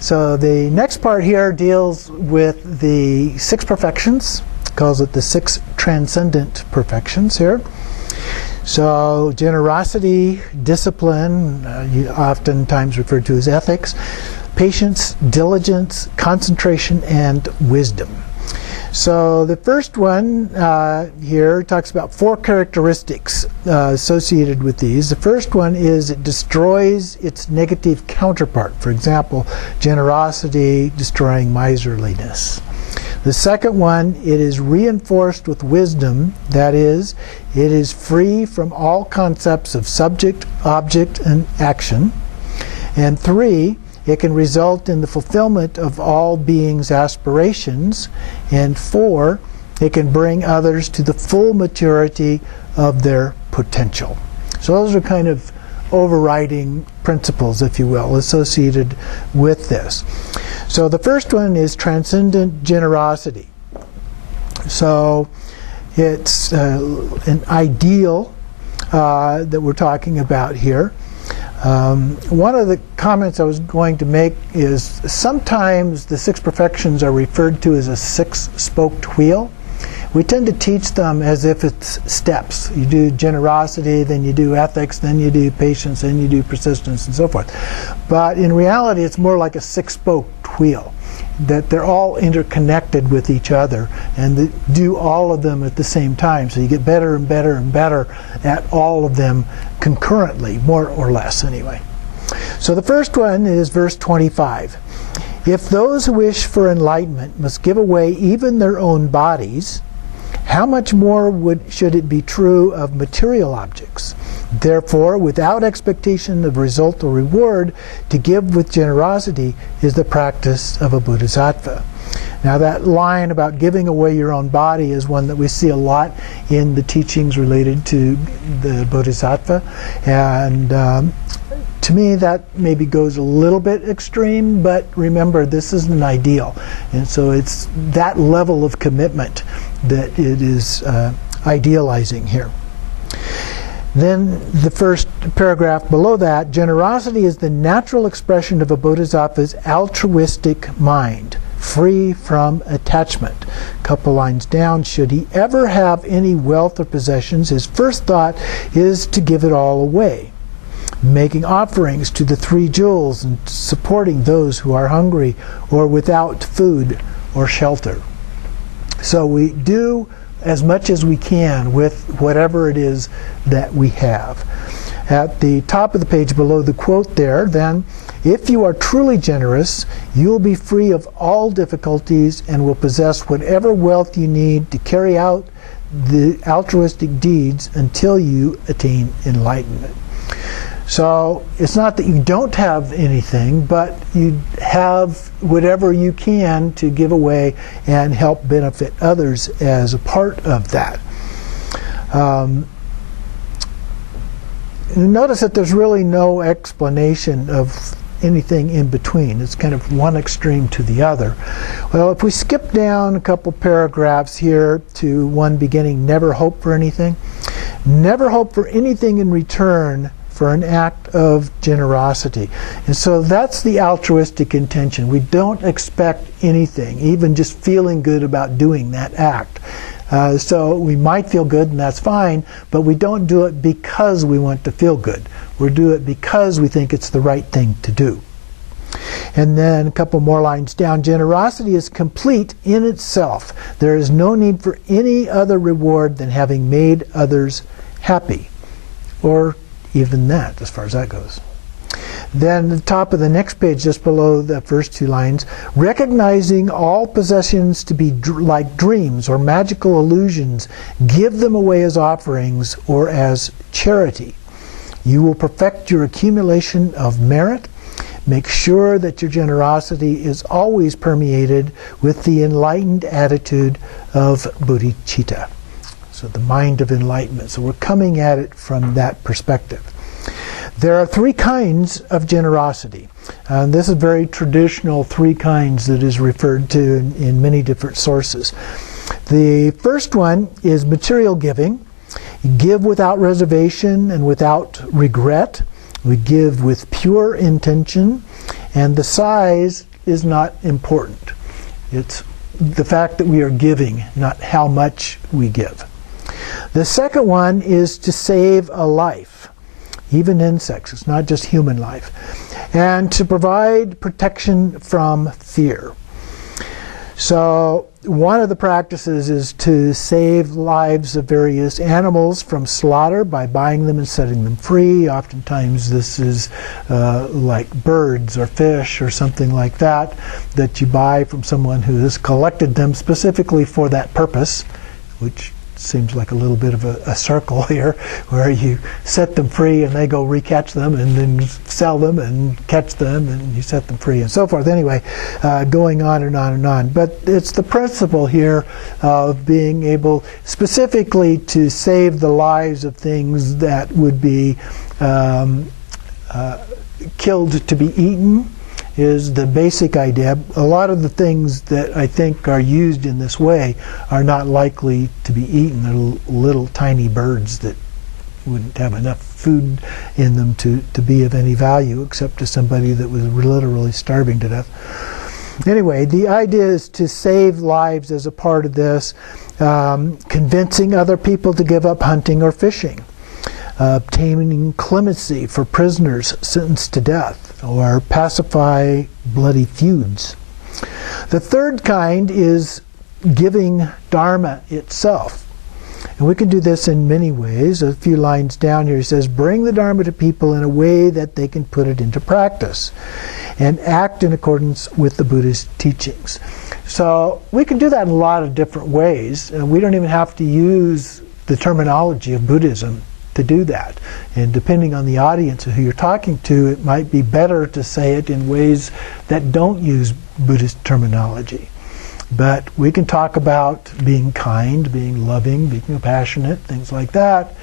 So the next part here deals with the 6 perfections, calls it the 6 Transcendent Perfections here. So generosity, discipline, oftentimes referred to as ethics, patience, diligence, concentration, and wisdom. So the first one here talks about 4 characteristics associated with these. The first one is it destroys its negative counterpart. For example, generosity destroying miserliness. The second one, it is reinforced with wisdom. That is, it is free from all concepts of subject, object, and action. And 3, it can result in the fulfillment of all beings' aspirations. And 4, it can bring others to the full maturity of their potential. So those are kind of overriding principles, if you will, associated with this. So the first one is transcendent generosity. So it's an ideal that we're talking about here. One of the comments I was going to make is sometimes the 6 perfections are referred to as a 6-spoked wheel. We tend to teach them as if it's steps. You do generosity, then you do ethics, then you do patience, then you do persistence, and so forth. But in reality, it's more like a 6-spoked wheel, that they're all interconnected with each other, and they do all of them at the same time. So you get better and better and better at all of them concurrently, more or less anyway. So the first one is verse 25. If those who wish for enlightenment must give away even their own bodies, how much more should it be true of material objects? Therefore, without expectation of result or reward, to give with generosity is the practice of a Bodhisattva. Now that line about giving away your own body is one that we see a lot in the teachings related to the Bodhisattva. And to me that maybe goes a little bit extreme, but remember, this is an ideal. And so it's that level of commitment that it is idealizing here. Then the first paragraph below that, generosity is the natural expression of a Bodhisattva's altruistic mind, free from attachment. A couple lines down, should he ever have any wealth or possessions, his first thought is to give it all away, making offerings to the 3 jewels and supporting those who are hungry or without food or shelter. So we do as much as we can with whatever it is that we have. At the top of the page below the quote there, then, if you are truly generous, you will be free of all difficulties and will possess whatever wealth you need to carry out the altruistic deeds until you attain enlightenment. So it's not that you don't have anything, but you have whatever you can to give away and help benefit others as a part of that. Notice that there's really no explanation of anything in between. It's kind of one extreme to the other. Well, if we skip down a couple paragraphs here to one beginning, never hope for anything. Never hope for anything in return for an act of generosity. And so that's the altruistic intention. We don't expect anything, even just feeling good about doing that act. So we might feel good, and that's fine, but we don't do it because we want to feel good. We do it because we think it's the right thing to do. And then a couple more lines down, generosity is complete in itself. There is no need for any other reward than having made others happy, or even that, as far as that goes. Then the top of the next page, just below the first 2 lines, recognizing all possessions to be like dreams or magical illusions, give them away as offerings or as charity. You will perfect your accumulation of merit. Make sure that your generosity is always permeated with the enlightened attitude of bodhicitta. So the mind of enlightenment. So we're coming at it from that perspective. There are 3 kinds of generosity. This is very traditional 3 kinds that is referred to in many different sources. The first one is material giving. You give without reservation and without regret. We give with pure intention And the size is not important. It's the fact that we are giving, not how much we give. The second one is to save a life, even insects. It's not just human life. And to provide protection from fear. So one of the practices is to save lives of various animals from slaughter by buying them and setting them free. Oftentimes this is like birds or fish or something like that you buy from someone who has collected them specifically for that purpose, which seems like a little bit of a circle here, where you set them free and they go recatch them and then sell them and catch them and you set them free and so forth. Anyway, going on and on and on. But it's the principle here of being able specifically to save the lives of things that would be killed to be eaten is the basic idea. A lot of the things that I think are used in this way are not likely to be eaten. They're little tiny birds that wouldn't have enough food in them to be of any value, except to somebody that was literally starving to death. Anyway, the idea is to save lives as a part of this, convincing other people to give up hunting or fishing, obtaining clemency for prisoners sentenced to death, or pacify bloody feuds. The third kind is giving Dharma itself. And we can do this in many ways. A few lines down here he says, bring the Dharma to people in a way that they can put it into practice and act in accordance with the Buddha's teachings. So we can do that in a lot of different ways. And we don't even have to use the terminology of Buddhism to do that. And depending on the audience who you're talking to, it might be better to say it in ways that don't use Buddhist terminology. But we can talk about being kind, being loving, being compassionate, things like that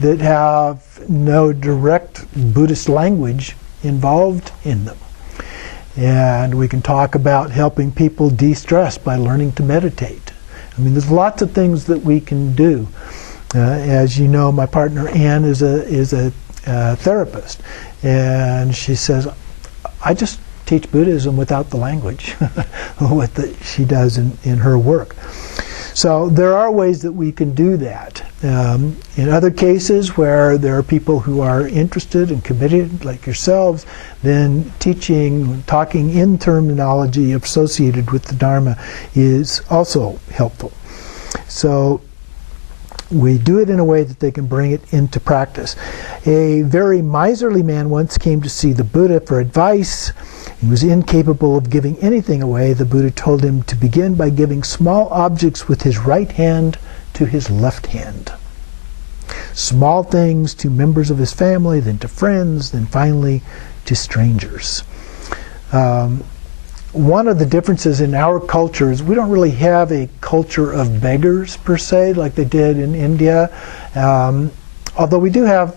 have no direct Buddhist language involved in them. And we can talk about helping people de-stress by learning to meditate. I mean, there's lots of things that we can do. As you know, my partner Ann is a therapist, and she says, I just teach Buddhism without the language, what she does in her work. So there are ways that we can do that. In other cases where there are people who are interested and committed, like yourselves, then talking in terminology associated with the Dharma is also helpful. So we do it in a way that they can bring it into practice. A very miserly man once came to see the Buddha for advice. He was incapable of giving anything away. The Buddha told him to begin by giving small objects with his right hand to his left hand. Small things to members of his family, then to friends, then finally to strangers. One of the differences in our culture is we don't really have a culture of beggars per se like they did in India, although we do have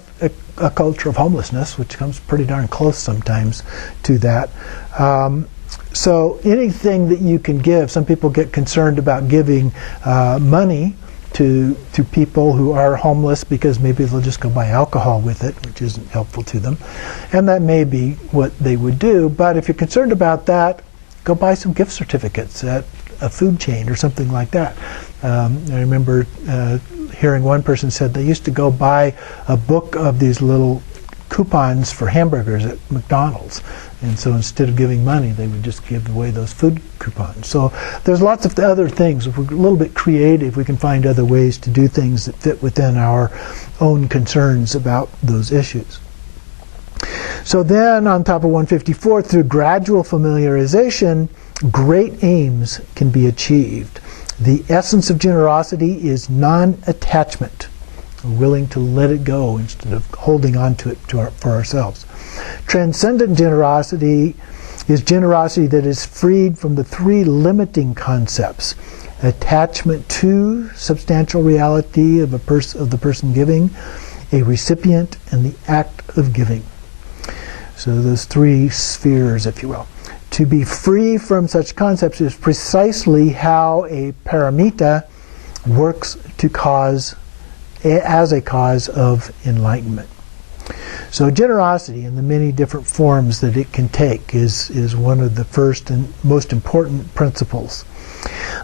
a culture of homelessness, which comes pretty darn close sometimes to that. So anything that you can give, some people get concerned about giving money to people who are homeless because maybe they'll just go buy alcohol with it, which isn't helpful to them. And that may be what they would do, but if you're concerned about that, go buy some gift certificates at a food chain or something like that. I remember hearing one person said they used to go buy a book of these little coupons for hamburgers at McDonald's. And so instead of giving money, they would just give away those food coupons. So there's lots of other things. If we're a little bit creative, we can find other ways to do things that fit within our own concerns about those issues. So then on top of 154, through gradual familiarization, great aims can be achieved. The essence of generosity is non-attachment. We're willing to let it go instead of holding on to it for ourselves. Transcendent generosity is generosity that is freed from the three limiting concepts: attachment to substantial reality of the person giving, a recipient, and the act of giving. So those three spheres, if you will. To be free from such concepts is precisely how a paramita works as a cause of enlightenment. So generosity in the many different forms that it can take is one of the first and most important principles.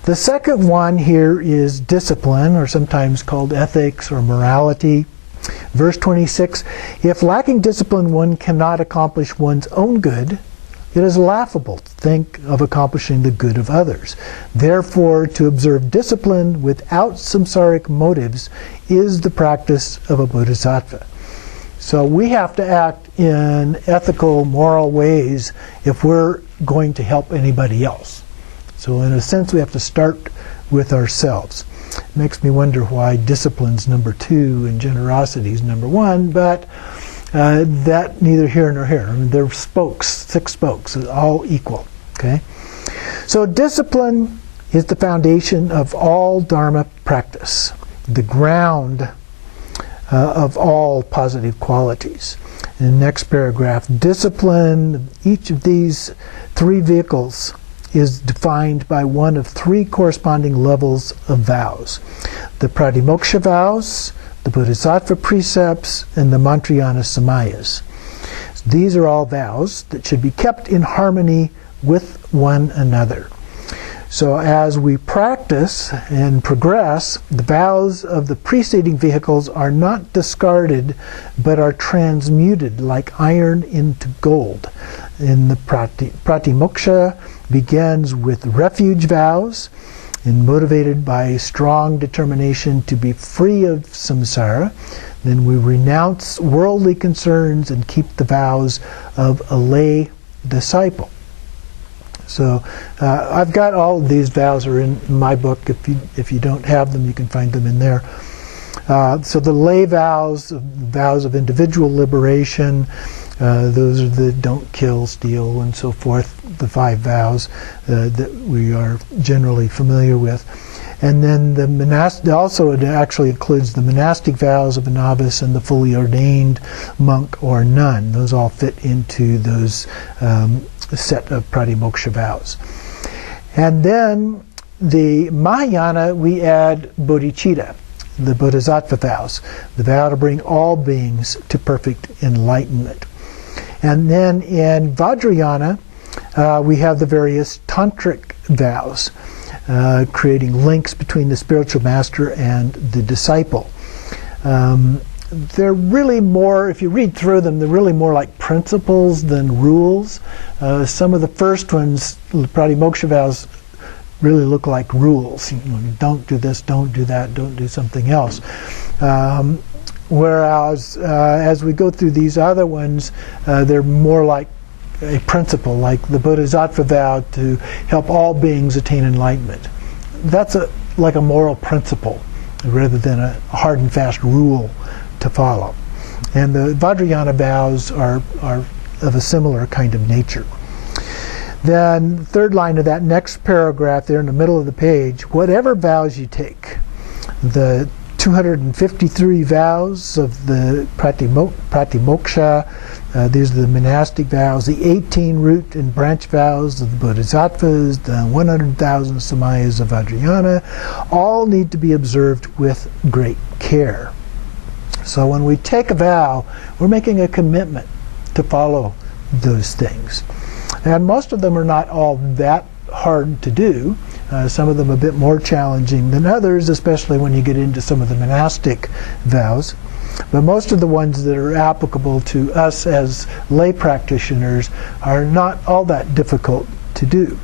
The second one here is discipline, or sometimes called ethics or morality. Verse 26, if lacking discipline one cannot accomplish one's own good, it is laughable to think of accomplishing the good of others. Therefore, to observe discipline without samsaric motives is the practice of a bodhisattva. So we have to act in ethical, moral ways if we're going to help anybody else. So in a sense, we have to start with ourselves. It makes me wonder why discipline's number 2 and generosity is number 1, but that neither here nor here. I mean, they're spokes, 6 spokes, all equal. Okay. So discipline is the foundation of all Dharma practice, the ground of all positive qualities. In the next paragraph, discipline, each of these 3 vehicles is defined by one of 3 corresponding levels of vows. The Pratimoksha vows, the Bodhisattva precepts, and the Mantrayana Samayas. These are all vows that should be kept in harmony with one another. So as we practice and progress, the vows of the preceding vehicles are not discarded, but are transmuted like iron into gold. In the Pratimoksha begins with refuge vows, and motivated by strong determination to be free of samsara. Then we renounce worldly concerns and keep the vows of a lay disciple. So I've got all of these vows are in my book. If you don't have them, you can find them in there. So the lay vows of individual liberation, those are the don't kill, steal, and so forth, the 5 vows that we are generally familiar with. And then the monastic, also it actually includes the monastic vows of a novice and the fully ordained monk or nun. Those all fit into those set of Pratimoksha vows. And then the Mahayana, we add bodhicitta, the Bodhisattva vows, the vow to bring all beings to perfect enlightenment. And then in Vajrayana, we have the various tantric vows, creating links between the spiritual master and the disciple. They're really more, if you read through them, they're really more like principles than rules. Some of the first ones, the Pratimoksha vows, really look like rules. You know, don't do this, don't do that, don't do something else. Whereas as we go through these other ones, they're more like a principle, like the Bodhisattva vow to help all beings attain enlightenment. That's like a moral principle rather than a hard and fast rule to follow. And the Vajrayana vows are of a similar kind of nature. Then, third line of that next paragraph there in the middle of the page, whatever vows you take, the 253 vows of the Pratimoksha, these are the monastic vows, the 18 root and branch vows of the Bodhisattvas, the 100,000 samayas of Vajrayana, all need to be observed with great care. So when we take a vow, we're making a commitment to follow those things. And most of them are not all that hard to do. Some of them a bit more challenging than others, especially when you get into some of the monastic vows. But most of the ones that are applicable to us as lay practitioners are not all that difficult to do.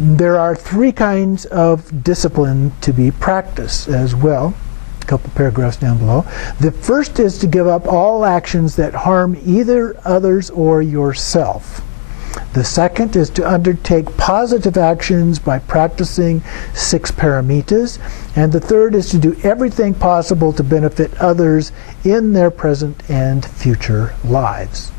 There are 3 kinds of discipline to be practiced as well. A couple paragraphs down below. The first is to give up all actions that harm either others or yourself. The second is to undertake positive actions by practicing 6 paramitas. And the third is to do everything possible to benefit others in their present and future lives.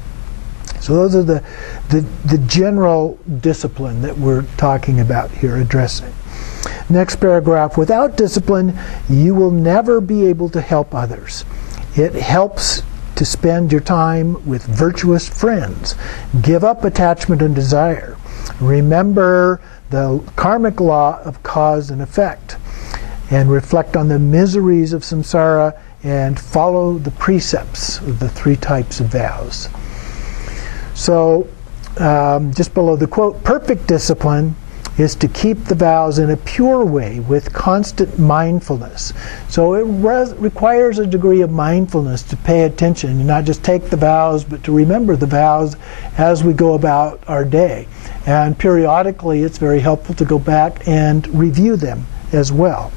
So those are the general discipline that we're talking about here, addressing. Next paragraph, without discipline, you will never be able to help others. It helps to spend your time with virtuous friends. Give up attachment and desire. Remember the karmic law of cause and effect, and reflect on the miseries of samsara and follow the precepts of the 3 types of vows. So just below the quote, perfect discipline is to keep the vows in a pure way with constant mindfulness. So it requires a degree of mindfulness to pay attention and not just take the vows, but to remember the vows as we go about our day. And periodically it's very helpful to go back and review them as well.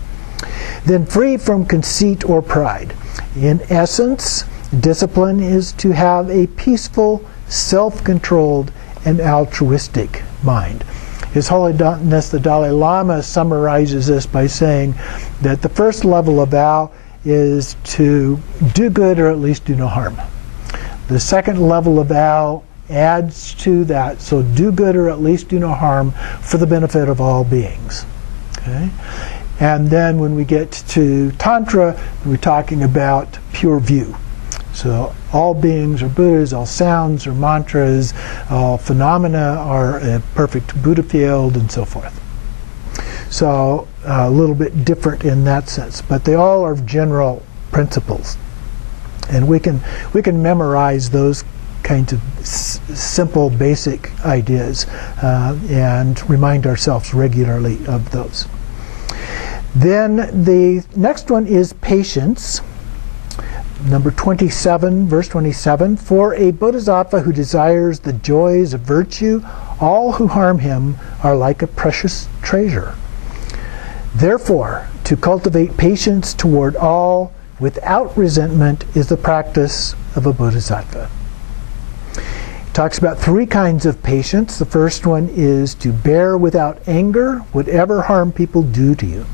Then free from conceit or pride. In essence, discipline is to have a peaceful, self-controlled, and altruistic mind. His Holiness the Dalai Lama summarizes this by saying that the first level of vow is to do good or at least do no harm. The second level of vow adds to that, so do good or at least do no harm for the benefit of all beings. Okay? And then when we get to Tantra, we're talking about pure view. So all beings are Buddhas, all sounds are mantras, all phenomena are a perfect Buddha field, and so forth. So a little bit different in that sense, but they all are general principles. And we can memorize those kinds of simple, basic ideas and remind ourselves regularly of those. Then the next one is patience. Number 27, verse 27, for a Bodhisattva who desires the joys of virtue, all who harm him are like a precious treasure. Therefore, to cultivate patience toward all without resentment is the practice of a Bodhisattva. He talks about 3 kinds of patience. The first one is to bear without anger whatever harm people do to you.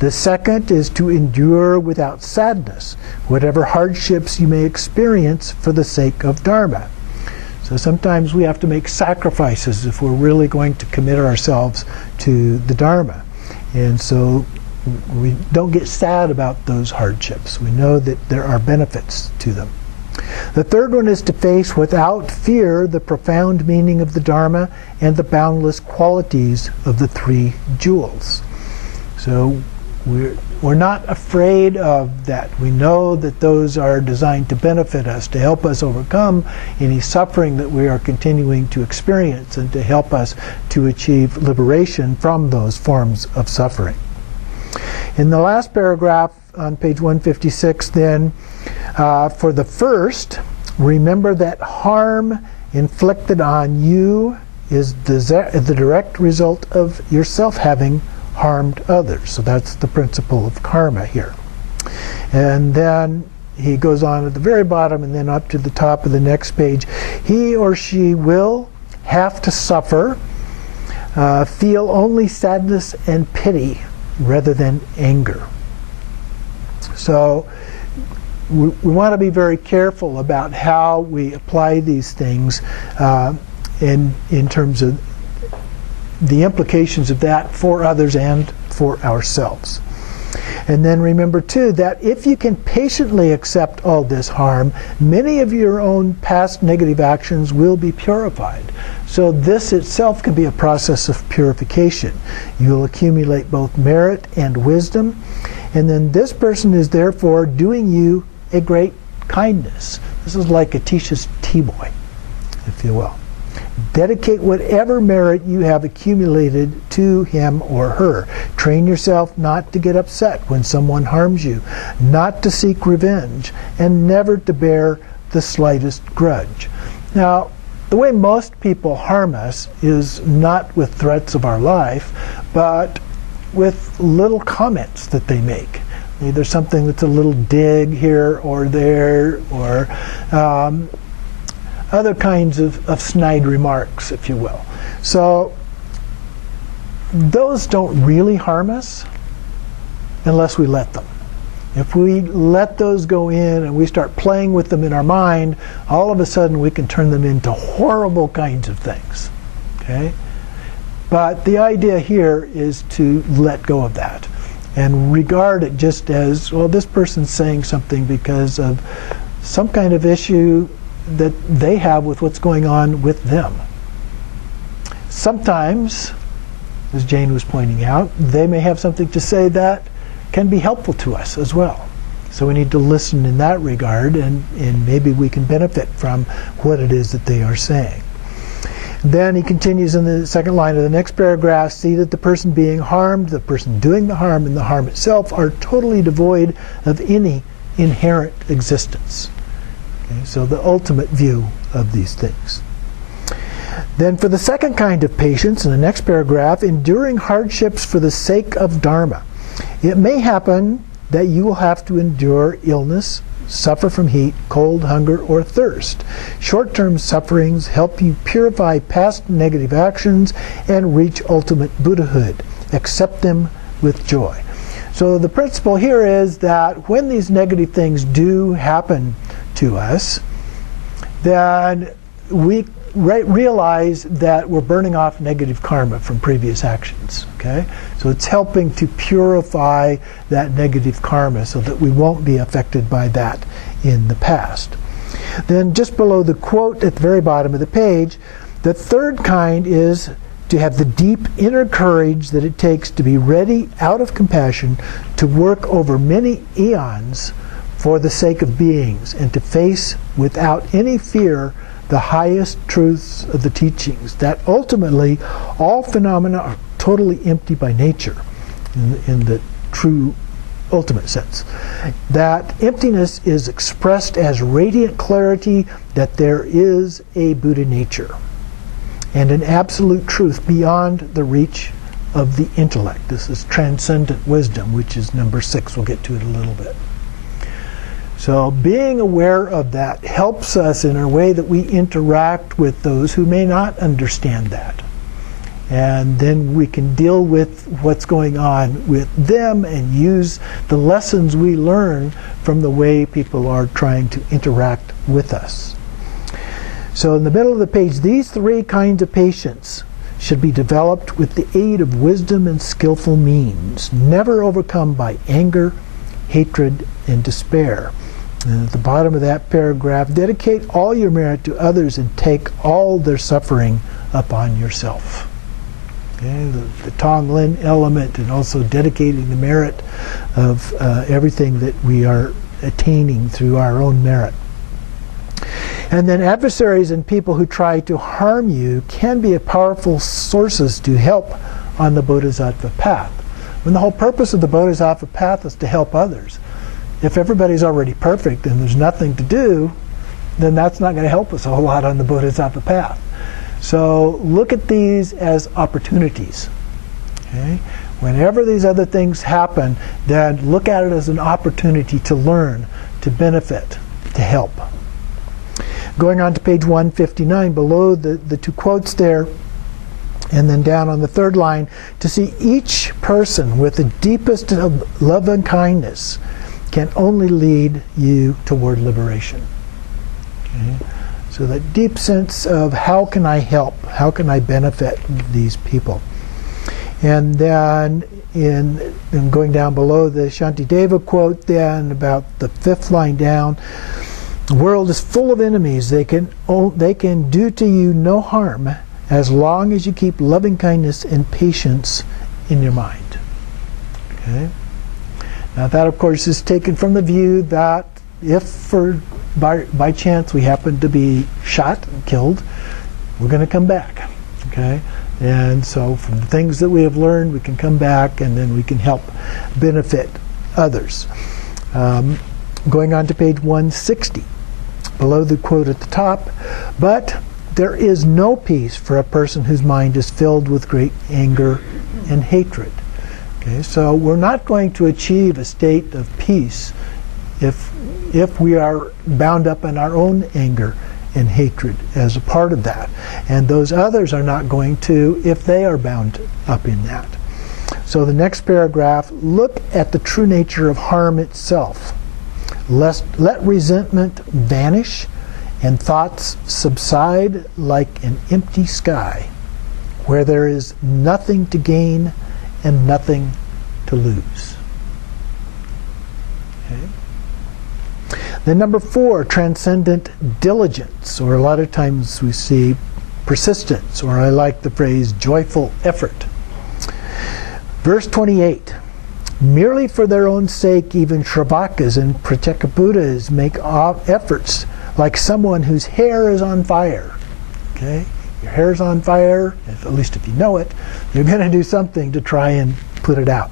The second is to endure without sadness whatever hardships you may experience for the sake of Dharma. So sometimes we have to make sacrifices if we're really going to commit ourselves to the Dharma. And so we don't get sad about those hardships. We know that there are benefits to them. The third one is to face without fear the profound meaning of the Dharma and the boundless qualities of the 3 jewels. So we're not afraid of that. We know that those are designed to benefit us, to help us overcome any suffering that we are continuing to experience and to help us to achieve liberation from those forms of suffering. In the last paragraph on page 156 then, for the first, remember that harm inflicted on you is the direct result of yourself having harmed others. So that's the principle of karma here. And then he goes on at the very bottom and then up to the top of the next page. He or she will have to suffer, feel only sadness and pity rather than anger. So we want to be very careful about how we apply these things in terms of the implications of that for others and for ourselves. And then remember too that if you can patiently accept all this harm, many of your own past negative actions will be purified. So this itself can be a process of purification. You'll accumulate both merit and wisdom, and then this person is therefore doing you a great kindness. This is like Atisha's tea-boy, if you will. Dedicate whatever merit you have accumulated to him or her. Train yourself not to get upset when someone harms you, not to seek revenge, and never to bear the slightest grudge. Now, the way most people harm us is not with threats of our life, but with little comments that they make. Either something that's a little dig here or there, or other kinds of snide remarks, if you will. So those don't really harm us unless we let them. If we let those go in and we start playing with them in our mind, all of a sudden we can turn them into horrible kinds of things. Okay? But the idea here is to let go of that and regard it just as, well, this person's saying something because of some kind of issue that they have with what's going on with them. Sometimes, as Jane was pointing out, they may have something to say that can be helpful to us as well. So we need to listen in that regard, and maybe we can benefit from what it is that they are saying. Then he continues in the second line of the next paragraph, see that the person being harmed, the person doing the harm, and the harm itself are totally devoid of any inherent existence. Okay, so the ultimate view of these things. Then for the second kind of patience, in the next paragraph, enduring hardships for the sake of Dharma. It may happen that you will have to endure illness, suffer from heat, cold, hunger, or thirst. Short-term sufferings help you purify past negative actions and reach ultimate Buddhahood. Accept them with joy. So the principle here is that when these negative things do happen to us, then we realize that we're burning off negative karma from previous actions. Okay? So it's helping to purify that negative karma so that we won't be affected by that in the past. Then just below the quote at the very bottom of the page, the third kind is to have the deep inner courage that it takes to be ready out of compassion to work over many eons for the sake of beings and to face without any fear the highest truths of the teachings, that ultimately all phenomena are totally empty by nature in the true ultimate sense. That emptiness is expressed as radiant clarity that there is a Buddha nature and an absolute truth beyond the reach of the intellect. This is transcendent wisdom, which is number 6. We'll get to it a little bit. So being aware of that helps us in a way that we interact with those who may not understand that. And then we can deal with what's going on with them and use the lessons we learn from the way people are trying to interact with us. So in the middle of the page, these 3 kinds of patience should be developed with the aid of wisdom and skillful means, never overcome by anger, hatred, and despair. And at the bottom of that paragraph, dedicate all your merit to others and take all their suffering upon yourself. Okay, the Tonglen element, and also dedicating the merit of everything that we are attaining through our own merit. And then adversaries and people who try to harm you can be powerful sources to help on the Bodhisattva path. When the whole purpose of the Bodhisattva path is to help others. If everybody's already perfect and there's nothing to do, then that's not going to help us a whole lot on the Bodhisattva path. So look at these as opportunities. Okay? Whenever these other things happen, then look at it as an opportunity to learn, to benefit, to help. Going on to page 159, below the 2 quotes there, and then down on the 3rd line, to see each person with the deepest of love and kindness can only lead you toward liberation. Okay? So that deep sense of how can I help, how can I benefit these people. And then in going down below the Shantideva quote, then about the 5th line down, the world is full of enemies. They can do to you no harm as long as you keep loving kindness and patience in your mind. Okay? Now that, of course, is taken from the view that if by chance we happen to be shot and killed, we're going to come back. Okay? And so from the things that we have learned, we can come back and then we can help benefit others. Going on to page 160, below the quote at the top, but there is no peace for a person whose mind is filled with great anger and hatred. Okay, so we're not going to achieve a state of peace if we are bound up in our own anger and hatred as a part of that. And those others are not going to if they are bound up in that. So the next paragraph, look at the true nature of harm itself. Let resentment vanish and thoughts subside like an empty sky, where there is nothing to gain and nothing to lose. Okay. Then number 4, transcendent diligence, or a lot of times we see persistence, or I like the phrase joyful effort. Verse 28, Merely for their own sake, even Shravakas and Pratyekabuddhas make efforts like someone whose hair is on fire. Okay? Your hair is on fire, at least if you know it, you're going to do something to try and put it out.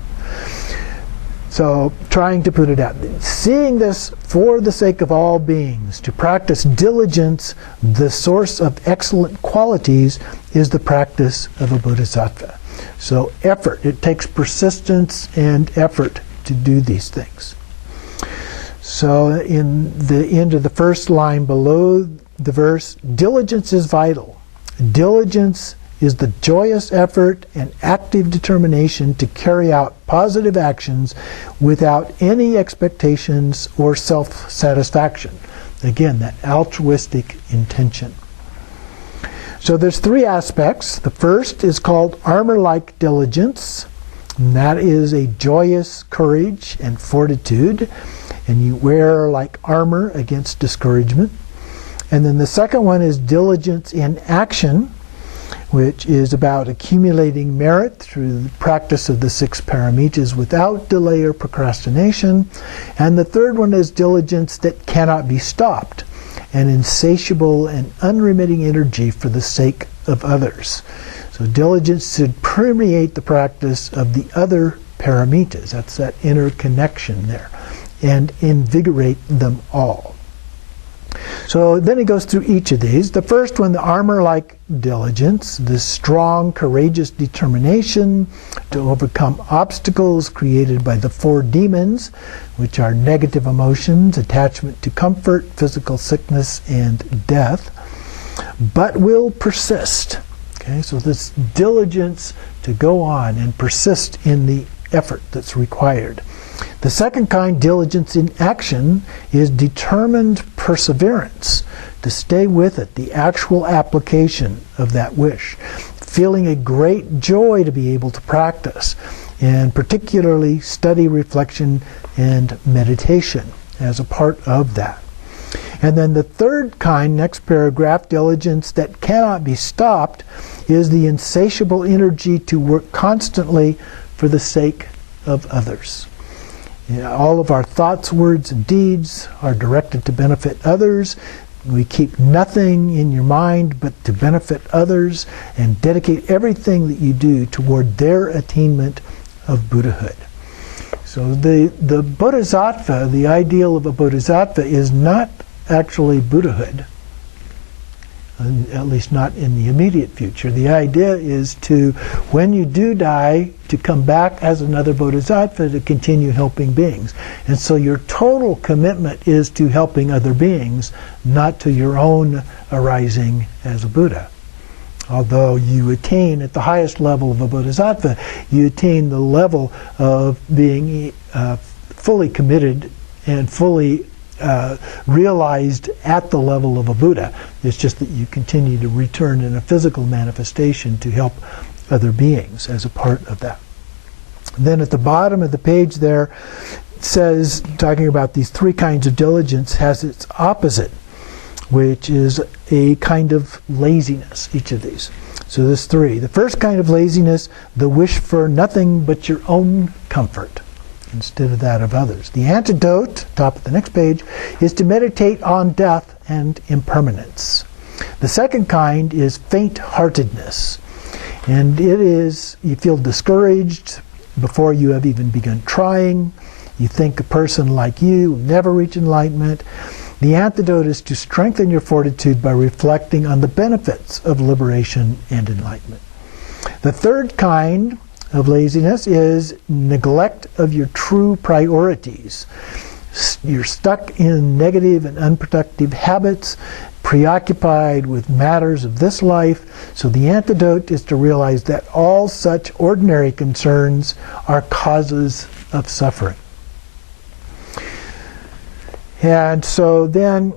So, trying to put it out. Seeing this for the sake of all beings, to practice diligence, the source of excellent qualities, is the practice of a bodhisattva. So, effort. It takes persistence and effort to do these things. So, in the end of the first line below the verse, diligence is vital. Diligence is the joyous effort and active determination to carry out positive actions without any expectations or self-satisfaction. Again, that altruistic intention. So there's three aspects. The first is called armor-like diligence, and that is a joyous courage and fortitude, and you wear like armor against discouragement. And then the second one is diligence in action, which is about accumulating merit through the practice of the 6 Paramitas without delay or procrastination. And the third one is diligence that cannot be stopped, an insatiable and unremitting energy for the sake of others. So diligence should permeate the practice of the other Paramitas. That's that inner connection there, and invigorate them all. So then he goes through each of these. The first one, the armor-like diligence, this strong, courageous determination to overcome obstacles created by the 4 demons, which are negative emotions, attachment to comfort, physical sickness, and death, but will persist. Okay, so this diligence to go on and persist in the effort that's required. The second kind, diligence in action, is determined perseverance, to stay with it, the actual application of that wish, feeling a great joy to be able to practice, and particularly study, reflection, and meditation as a part of that. And then the third kind, next paragraph, diligence that cannot be stopped, is the insatiable energy to work constantly for the sake of others. All of our thoughts, words, and deeds are directed to benefit others. We keep nothing in your mind but to benefit others, and dedicate everything that you do toward their attainment of Buddhahood. So the Bodhisattva, the ideal of a Bodhisattva, is not actually Buddhahood, at least not in the immediate future. The idea is to, when you do die, to come back as another Bodhisattva to continue helping beings. And so your total commitment is to helping other beings, not to your own arising as a Buddha. Although you attain at the highest level of a Bodhisattva, you attain the level of being fully committed and fully realized at the level of a Buddha. It's just that you continue to return in a physical manifestation to help other beings as a part of that. Then at the bottom of the page there, it says, talking about these 3 kinds of diligence, has its opposite, which is a kind of laziness, each of these. So there's 3. The first kind of laziness, the wish for nothing but your own comfort instead of that of others. The antidote, top of the next page, is to meditate on death and impermanence. The second kind is faint-heartedness, and it is, you feel discouraged before you have even begun trying. You think a person like you will never reach enlightenment. The antidote is to strengthen your fortitude by reflecting on the benefits of liberation and enlightenment. The third kind of laziness is neglect of your true priorities. You're stuck in negative and unproductive habits, preoccupied with matters of this life. So the antidote is to realize that all such ordinary concerns are causes of suffering. And so then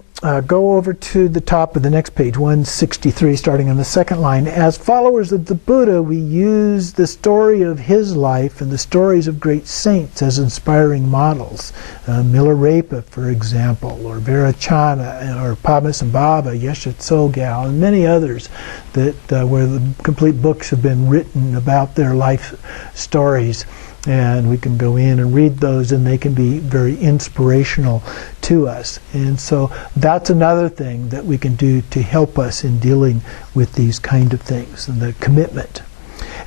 go over to the top of the next page, 163, starting on the second line. As followers of the Buddha, we use the story of his life and the stories of great saints as inspiring models. Milarepa, for example, or Virachana, or Padmasambhava, Yeshe Tsogyal, and many others that where the complete books have been written about their life stories. And we can go in and read those, and they can be very inspirational to us. And so that's another thing that we can do to help us in dealing with these kind of things, and the commitment.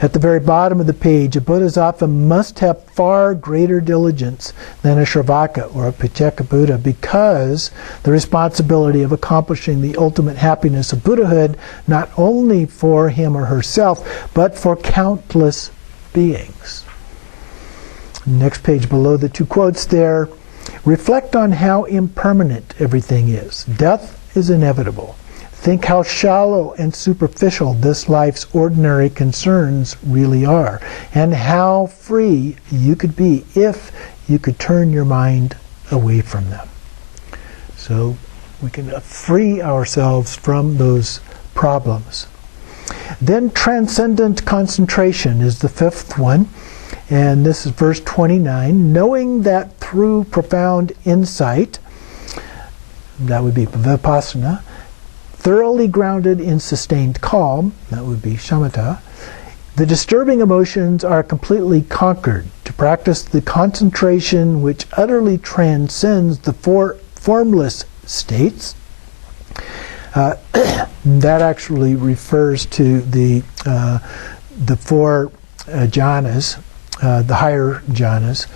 At the very bottom of the page, a Bodhisattva must have far greater diligence than a Shravaka or a Pacceka Buddha, because the responsibility of accomplishing the ultimate happiness of Buddhahood, not only for him or herself, but for countless beings. Next page below the two quotes there, reflect on how impermanent everything is. Death is inevitable. Think how shallow and superficial this life's ordinary concerns really are, and how free you could be if you could turn your mind away from them. So we can free ourselves from those problems. Then transcendent concentration is the fifth one. And this is verse 29. Knowing that through profound insight, that would be vipassana, thoroughly grounded in sustained calm, that would be shamatha, the disturbing emotions are completely conquered. To practice the concentration which utterly transcends the four formless states, that actually refers to the four jhanas, the higher jhanas.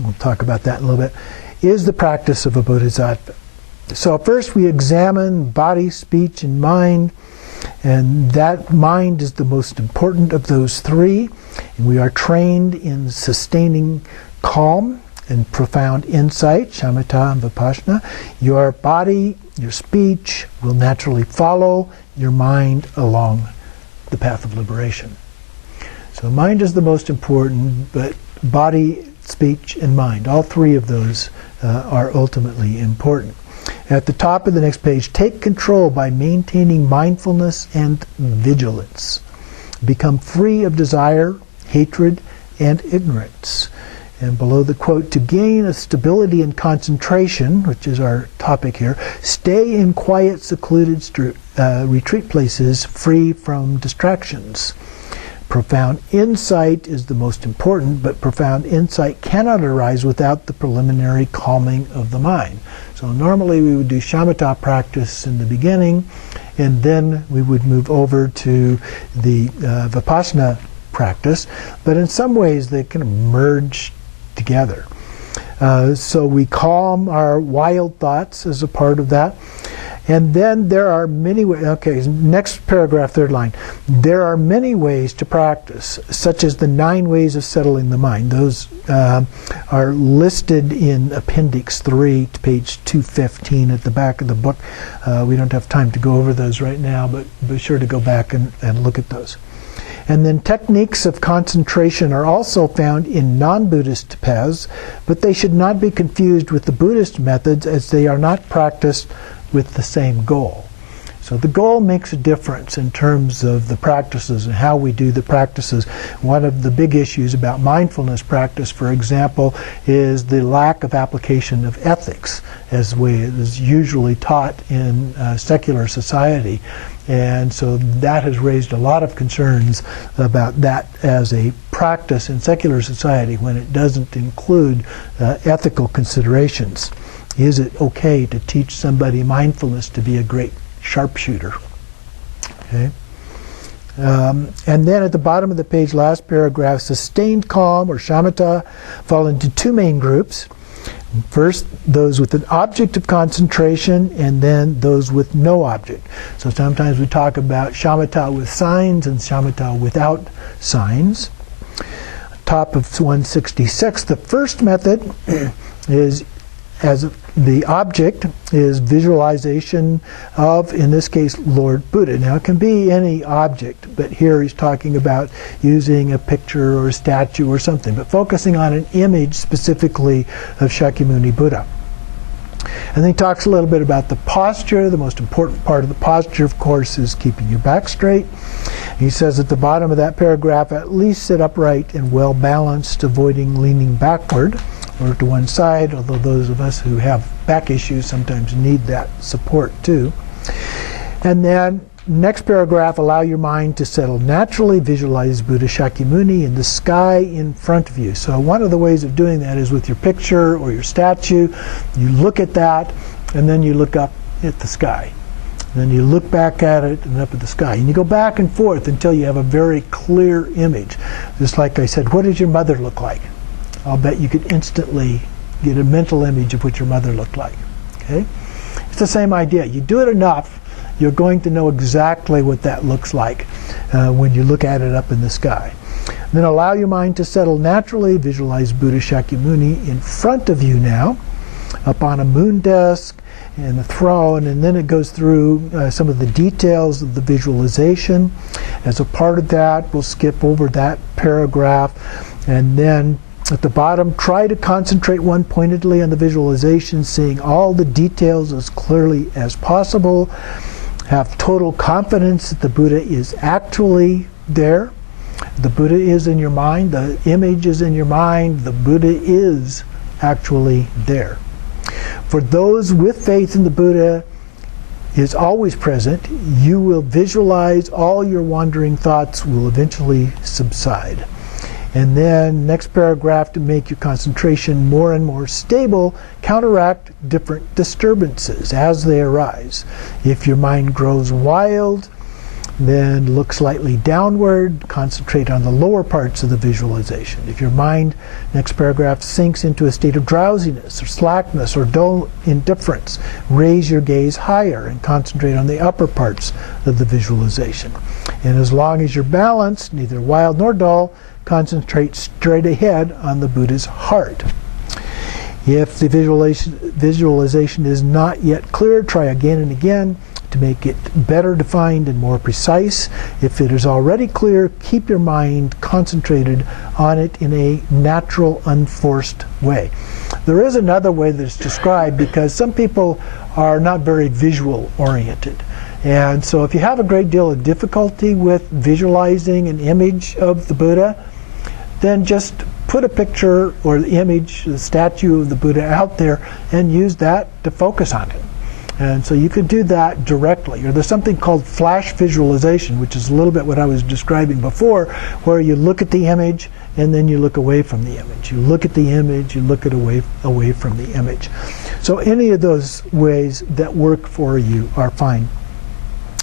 We'll talk about that in a little bit. Is the practice of a bodhisattva. So first we examine body, speech, and mind, and that mind is the most important of those three. And we are trained in sustaining calm and profound insight, shamatha and vipassana. Your body, your speech will naturally follow your mind along the path of liberation. So mind is the most important, but body, speech, and mind, all three of those are ultimately important. At the top of the next page, take control by maintaining mindfulness and vigilance. Become free of desire, hatred, and ignorance. And below the quote, to gain a stability and concentration, which is our topic here, stay in quiet, secluded retreat places free from distractions. Profound insight is the most important, but profound insight cannot arise without the preliminary calming of the mind. So normally we would do shamatha practice in the beginning, and then we would move over to the vipassana practice, but in some ways they kind of merge together. So we calm our wild thoughts as a part of that. And then there are many ways, okay, next paragraph, third line. There are many ways to practice, such as the 9 ways of settling the mind. Those are listed in Appendix 3 to page 215 at the back of the book. We don't have time to go over those right now, but be sure to go back and look at those. And then techniques of concentration are also found in non-Buddhist paths, but they should not be confused with the Buddhist methods, as they are not practiced with the same goal. So the goal makes a difference in terms of the practices and how we do the practices. One of the big issues about mindfulness practice, for example, is the lack of application of ethics as is usually taught in secular society. And so that has raised a lot of concerns about that as a practice in secular society when it doesn't include ethical considerations. Is it okay to teach somebody mindfulness to be a great sharpshooter? Okay. And then at the bottom of the page, last paragraph, sustained calm or shamatha fall into 2 main groups. First, those with an object of concentration, and then those with no object. So sometimes we talk about shamatha with signs and shamatha without signs. Top of 166, the first method is as the object is visualization of, in this case, Lord Buddha. Now, it can be any object, but here he's talking about using a picture or a statue or something, but focusing on an image specifically of Shakyamuni Buddha. And then he talks a little bit about the posture. The most important part of the posture, of course, is keeping your back straight. He says at the bottom of that paragraph, at least sit upright and well balanced, avoiding leaning backward or to one side, although those of us who have back issues sometimes need that support too. And then next paragraph, allow your mind to settle naturally. Visualize Buddha Shakyamuni in the sky in front of you. So one of the ways of doing that is with your picture or your statue. You look at that, and then you look up at the sky. And then you look back at it and up at the sky. And you go back and forth until you have a very clear image. Just like I said, what does your mother look like? I'll bet you could instantly get a mental image of what your mother looked like. Okay? It's the same idea. You do it enough, you're going to know exactly what that looks like when you look at it up in the sky. And then allow your mind to settle naturally. Visualize Buddha Shakyamuni in front of you now, up on a moon disk, and the throne, and then it goes through some of the details of the visualization. As a part of that, we'll skip over that paragraph, and then at the bottom, try to concentrate one pointedly on the visualization, seeing all the details as clearly as possible. Have total confidence that the Buddha is actually there. The Buddha is in your mind, the image is in your mind, the Buddha is actually there. For those with faith in the Buddha is always present, you will visualize all your wandering thoughts will eventually subside. And then next paragraph, to make your concentration more and more stable, counteract different disturbances as they arise. If your mind grows wild, then look slightly downward, concentrate on the lower parts of the visualization. If your mind, next paragraph, sinks into a state of drowsiness or slackness or dull indifference, raise your gaze higher and concentrate on the upper parts of the visualization. And as long as you're balanced, neither wild nor dull, concentrate straight ahead on the Buddha's heart. If the visualization is not yet clear, try again and again to make it better defined and more precise. If it is already clear, keep your mind concentrated on it in a natural, unforced way. There is another way that's described, because some people are not very visual oriented. And so if you have a great deal of difficulty with visualizing an image of the Buddha, then just put a picture or the image, the statue of the Buddha out there and use that to focus on it. And so you could do that directly. Or there's something called flash visualization, which is a little bit what I was describing before, where you look at the image and then you look away from the image. You look at the image, you look away from the image. So any of those ways that work for you are fine.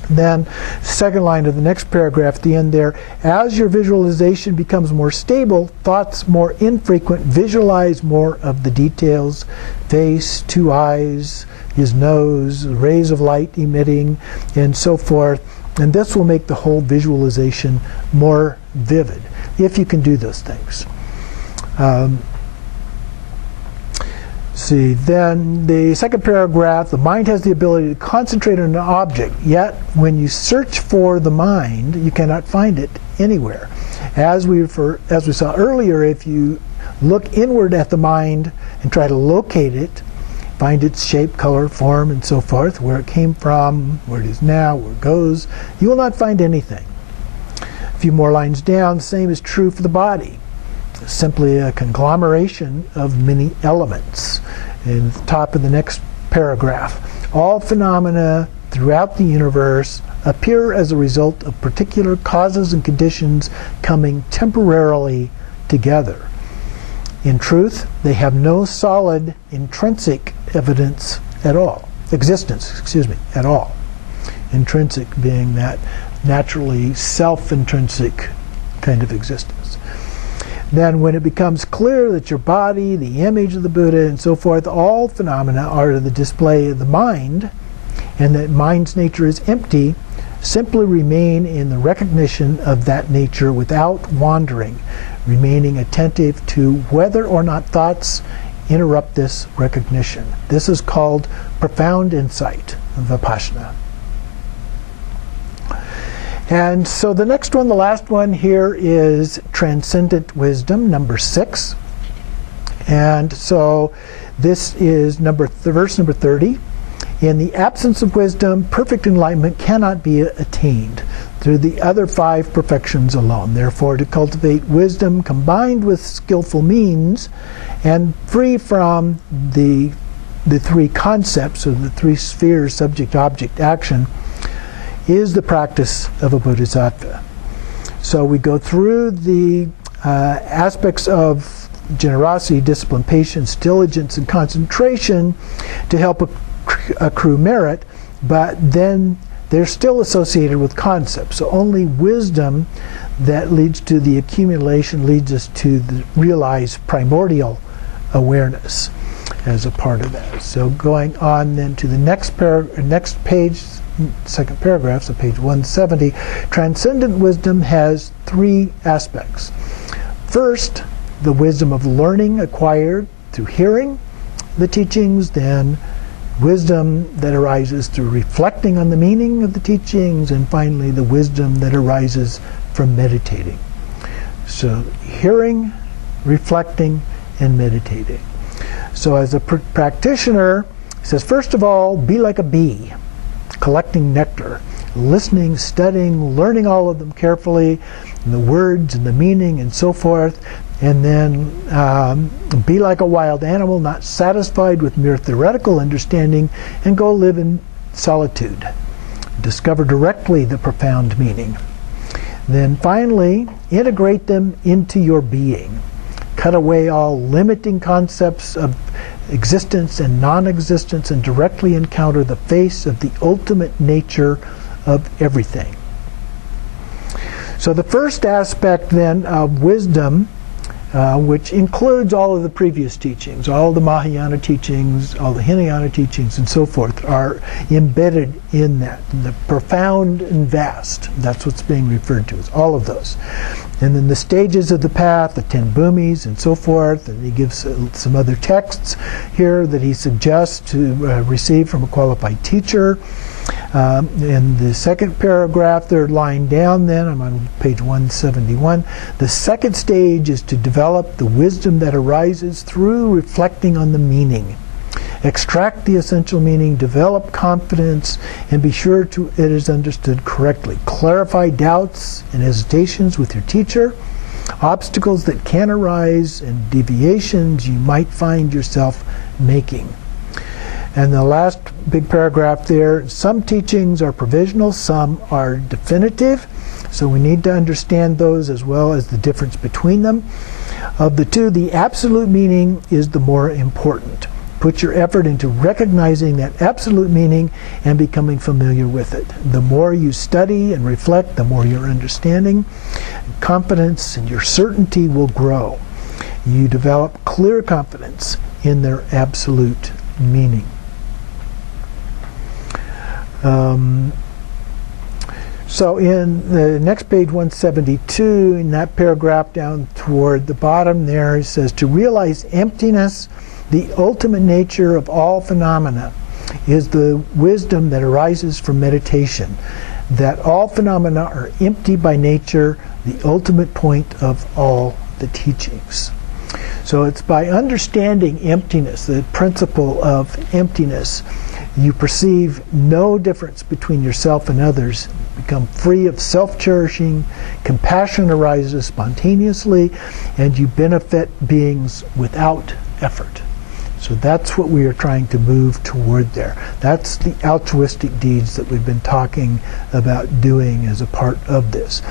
Then, second line of the next paragraph, at the end there, as your visualization becomes more stable, thoughts more infrequent, visualize more of the details, face, two eyes, his nose, rays of light emitting, and so forth. And this will make the whole visualization more vivid, if you can do those things. See, then the second paragraph, the mind has the ability to concentrate on an object, yet when you search for the mind, you cannot find it anywhere. As we saw earlier, if you look inward at the mind and try to locate it, find its shape, color, form, and so forth, where it came from, where it is now, where it goes, you will not find anything. A few more lines down, the same is true for the body. Simply a conglomeration of many elements. In the top of the next paragraph, all phenomena throughout the universe appear as a result of particular causes and conditions coming temporarily together. In truth, they have no solid intrinsic existence at all. Intrinsic being that naturally self-intrinsic kind of existence. Then when it becomes clear that your body, the image of the Buddha, and so forth, all phenomena are the display of the mind, and that mind's nature is empty, simply remain in the recognition of that nature without wandering, remaining attentive to whether or not thoughts interrupt this recognition. This is called profound insight, vipassana. And so the next one, the last one here, is transcendent wisdom, number 6. And so this is verse number 30. In the absence of wisdom, perfect enlightenment cannot be attained through the other 5 perfections alone. Therefore, to cultivate wisdom combined with skillful means and free from the 3 concepts, or the 3 spheres, subject, object, action, is the practice of a Bodhisattva. So we go through the aspects of generosity, discipline, patience, diligence, and concentration to help accrue merit, but then they're still associated with concepts. So only wisdom that leads to the accumulation leads us to the realized primordial awareness as a part of that. So going on then to the next page, second paragraph, so page 170, transcendent wisdom has three aspects. First, the wisdom of learning acquired through hearing the teachings, then wisdom that arises through reflecting on the meaning of the teachings, and finally the wisdom that arises from meditating. So hearing, reflecting, and meditating. So as a practitioner, he says, first of all, be like a bee, collecting nectar, listening, studying, learning all of them carefully, and the words and the meaning and so forth, and then be like a wild animal, not satisfied with mere theoretical understanding, and go live in solitude. Discover directly the profound meaning. Then finally, integrate them into your being. Cut away all limiting concepts of existence and non-existence and directly encounter the face of the ultimate nature of everything. So the first aspect then of wisdom, which includes all of the previous teachings, all the Mahayana teachings, all the Hinayana teachings, and so forth, are embedded in that. The profound and vast, that's what's being referred to as all of those. And then the stages of the path, the 10 bhumis, and so forth, and he gives some other texts here that he suggests to receive from a qualified teacher. In the second paragraph, third line down then, I'm on page 171, the second stage is to develop the wisdom that arises through reflecting on the meaning. Extract the essential meaning, develop confidence, and be sure it is understood correctly. Clarify doubts and hesitations with your teacher, obstacles that can arise, and deviations you might find yourself making. And the last big paragraph there, some teachings are provisional, some are definitive. So we need to understand those as well as the difference between them. Of the two, the absolute meaning is the more important. Put your effort into recognizing that absolute meaning and becoming familiar with it. The more you study and reflect, the more your understanding, confidence, and your certainty will grow. You develop clear confidence in their absolute meaning. So in the next page, 172, in that paragraph down toward the bottom there, it says, to realize emptiness, the ultimate nature of all phenomena, is the wisdom that arises from meditation. That all phenomena are empty by nature, the ultimate point of all the teachings. So it's by understanding emptiness, the principle of emptiness, you perceive no difference between yourself and others, become free of self-cherishing, compassion arises spontaneously, and you benefit beings without effort. So that's what we are trying to move toward there. That's the altruistic deeds that we've been talking about doing as a part of this.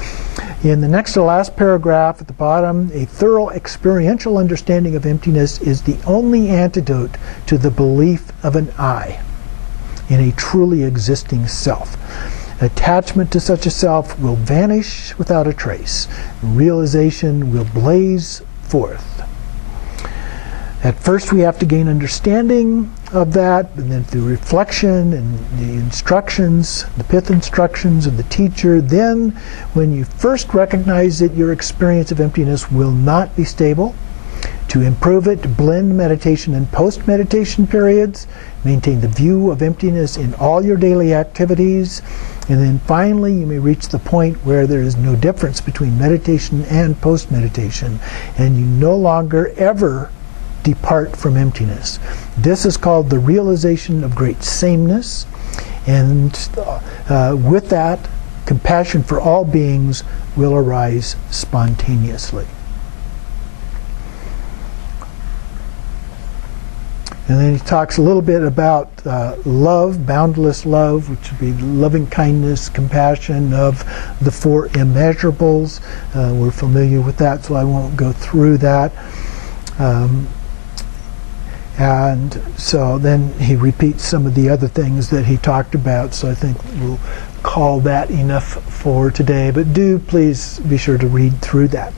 In the next to last paragraph at the bottom, a thorough experiential understanding of emptiness is the only antidote to the belief of an I in a truly existing self. Attachment to such a self will vanish without a trace. Realization will blaze forth. At first we have to gain understanding of that, and then through reflection and the instructions, the pith instructions of the teacher, then when you first recognize it, your experience of emptiness will not be stable. To improve it, blend meditation and post-meditation periods, maintain the view of emptiness in all your daily activities, and then finally you may reach the point where there is no difference between meditation and post-meditation, and you no longer ever depart from emptiness. This is called the realization of great sameness, and with that, compassion for all beings will arise spontaneously. And then he talks a little bit about love, boundless love, which would be loving kindness, compassion, of the four immeasurables. We're familiar with that, so I won't go through that. And so then he repeats some of the other things that he talked about, so I think we'll call that enough for today. But do please be sure to read through that.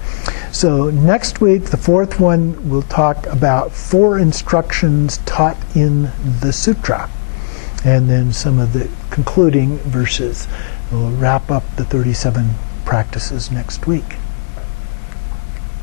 So next week, the fourth one, we'll talk about 4 instructions taught in the sutra, and then some of the concluding verses. We'll wrap up the 37 practices next week.